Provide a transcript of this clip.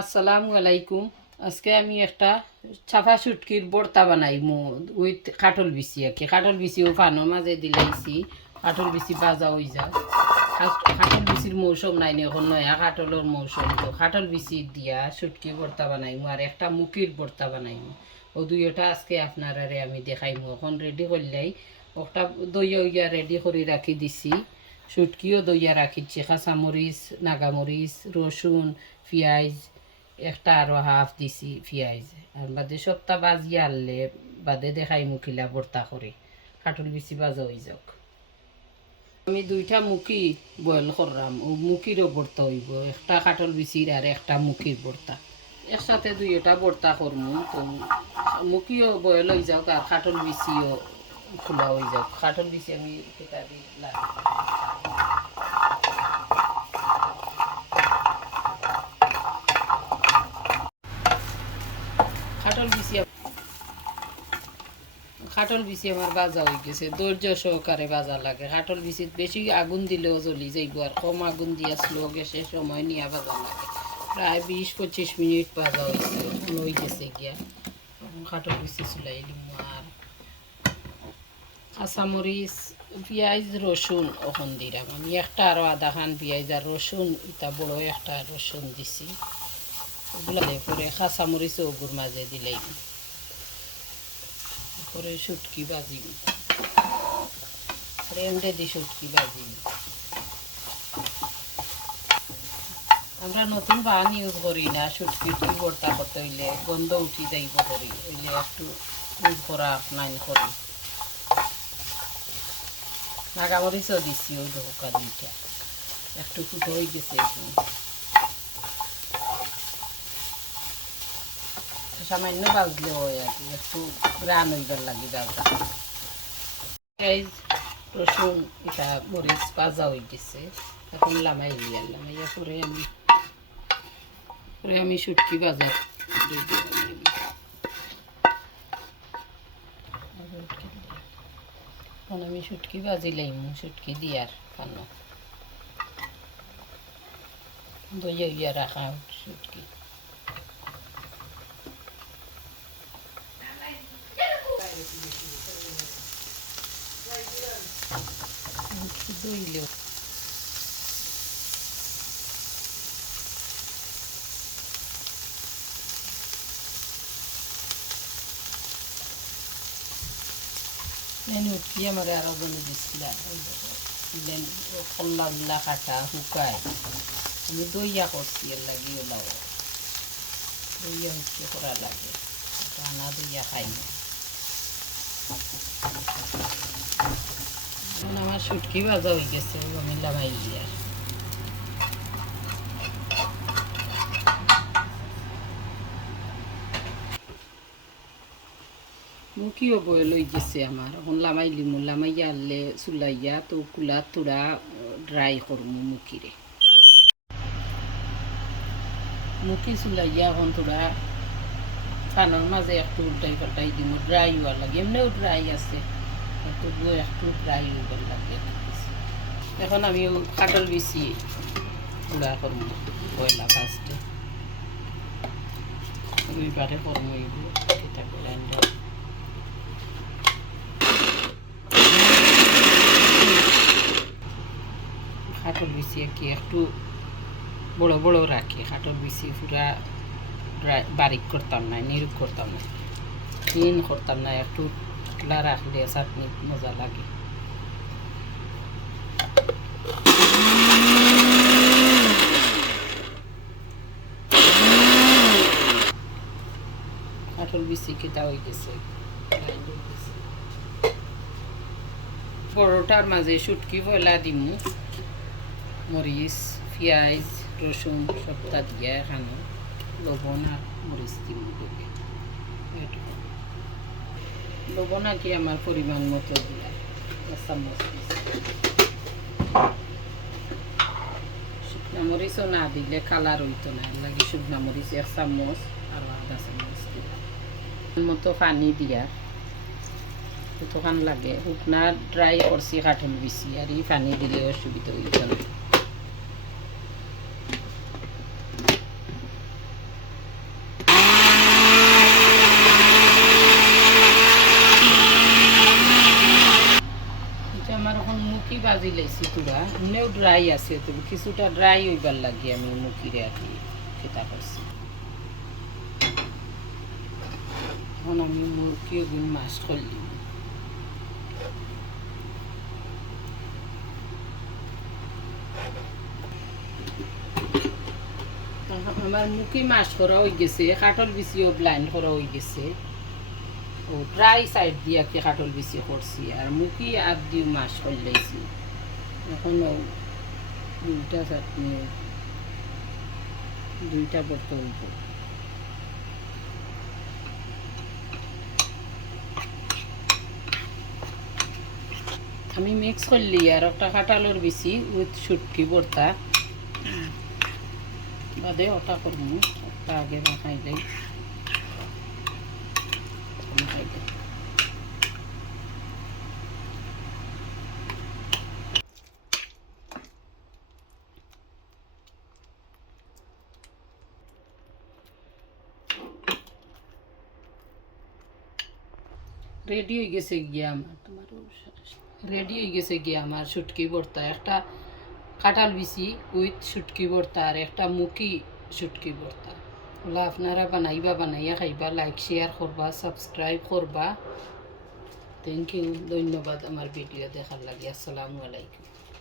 আসসালামু আলাইকুম। আজকে আমি একটা ছাপা শুটকির ভর্তা বানাইমু উইথ কাঠল বিচি আর কি। কাঠল বিচিও ফানোর মাঝে দিলাইছি, কাঠল বিচি ভাজা হয়ে যায়। কাঠল বিচির মৌসুম নাই নি, এখন নয়া কাঠলের মৌসুম, তো কাঠল বিচি দিয়া শুটকি ভর্তা বানাইমু আর একটা মুখির ভর্তা বানাইমু। ও দুইটা আজকে আপনারা আমি দেখাইমু। এখন রেডি করলেই একটা দইয়া রেডি করে রাখি দিছি, শুটকিও দইয়া রাখিছি, কাঁচামরিচ, নাগামরিচ, রসুন, পেঁয়াজ একটা আরও হাফ দিছি পেঁয়াজ, আর বাদে সপ্তাহ বাজি আনলে বাদে দেখাই মুখিলা ভর্তা করে কাঠল বিচি বাজা হয়ে যাক। আমি দুইটা মুখি বয়েল করলাম, ও মুখিরও ভর্তা হইব, একটা কাঠল বিচির আর একটা মুখির ভর্তা একসাথে দুইটা ভর্তা করমু। তো মুখিও বয়েল হয়ে যাক আর কাঠল বিচিও খোলা হয়ে যাক। কাঠল বিচি আমি কেটা দিলাম, কাঠল বিচি আমার বাজা হয়ে গেছে, ধৈর্য সহকারে বাজা লাগে। কাঠল বিচিত বেশি আগুন দিলেও জ্বলি যাইব, আর কম আগুন দিয়া স্লো গ্যাসে সময় নিয়ে বাজা লাগে। প্রায় 20-25 মিনিট বাজা হয়েছে, হয়ে গেছে গিয়া। কাঠল বিচি চুলাই দিব আর কাঁচামরিচ, পেঁয়াজ, রসুন ওখান দিলাম আমি। একটা আরও আধা খান পেঁয়াজ আর রসুন, এটা বড় একটা রসুন দিছি। ওগুলা পরে কাঁচামরিচ ওগুর মাঝে দিলাম, পরে শুটকি ভাজিম, রেন্ডে দি শুটকি ভাজিম। আমরা নতুন বান ইউজ করি না, শুটকি ভর্তা করতে হইলে গন্ধ উঠি যাইব করি, হইলে একটু ইউজ করা নাইন করি। নাগামরিচও দিছি ওই ধোকা দুইটা, একটু ফুটো হয়ে গেছে। সামান্য বাজলে হয় আর কি, একটু গ্রান হইবার লাগে বাজা। পেঁয়াজ, রসুন, এটা মরিচ ভাজা হয়ে গেছে, এখন লামাই লিয়ার লামাইয়া পরে আমি শুটকি ভাজা এখন আমি শুটকি ভাজি লাইম, শুটকি দিয়ার খানো দইয়া রাখা শুটকি। দইলেও উঠি আমার আরো বলে দিচ্ছিলাম, কল্লাগুলা কাটা শুকায় আমি দইয়া করছি, এর লাগে ওলাও দইয়া হচ্ছে করা লাগে, আনা দইয়া খাই না। এখন আমার শুটকি ভাজা হয়ে গেছে, আমি লাগাই দিয়ে মুখিও বয়ে লই গেছে আমার। এখন লামাই লিমু, লামাইয়া আনলে চুলাইয়া তো কুলা তোড়া ড্রাই করমু মুখিরে। মুখি চুলাইয়া এখন তোড়া ফানোর মাঝে একটু উল্টাই পাল্টাই দিব, ড্রাই হওয়ার লাগে, এমনিও ড্রাই আছে, তবুও একটু ড্রাই হইবার লাগে। এখন আমি কাঠল বিচি গুঁড়া করবো পয়লা ফার্স্টে, দুইবারে করবো এগুলো, এটা গ্রাইন্ডার কাঠল বিচি কি একটু বড় বড় রাখি। কাঠল বিচি পুরা বারিক করতাম না, নিরুপ করতাম না, ক্লিন করতাম না, একটু পাতলা রাখলে চাটনি মজা লাগে। কাঠল বিচি কেটা হয়ে গেছে, বড়টার মাঝে শুটকি পয়লা দিমু, মরিচ, পেঁয়াজ, রসুন সবটা দিয়া এখানে লবণ আর মরিচ দিমু। লবণ আর কি আমার পরিমাণ মতো দিয়া, চামচ শুকনা মরিচও না দিলে কালার হইতো না, এর লাগে শুকনা মরিচ 1 চামচ আর আধা চামচ দিলাম মতো পানি দিয়া। কতখান লাগে শুকনা ড্রাই করছি কাঠল বিচি, আর এই পানি দিলে অসুবিধা হইত না। লাইছি পুরা এমনিও ড্রাই আছে তবে কিছুটা ড্রাই হইবার লাগে আমি মুখিরে আর কি খেতা করছি এখন আমি মুরগি গুণ মাছ করলি আমার মুখি মাছ করা হয়ে গেছে কাটল বিচিও ব্লাইন্ড করা হয়ে গেছে ও প্রায় সাইড দিয়া কি কাটল বিচি করছি আর মুখি আগ দিয়ে মাছ করলেছি এখন দুইটা চাটনি দুইটা বর্ত হইব আমি মিক্স করলি আর একটা কাঁঠালের বিচি উইথ শুটকি ভর্তা বাদে ওটা করবো ওটা আগে মাখাই দেয় রেডি হয়ে গেছে গিয়া আমার তোমার রেডি হয়ে গেছে গিয়া আমার শুটকি ভর্তা একটা কাঁঠাল বিচি উইথ শুটকি ভর্তা আর একটা মুখি শুটকি ভর্তা ওগুলো আপনারা বানাইয়া খাইবা লাইক শেয়ার করবা সাবস্ক্রাইব করবা থ্যাংক ইউ ধন্যবাদ আমার ভিডিও দেখার লাগে আসসালামু আলাইকুম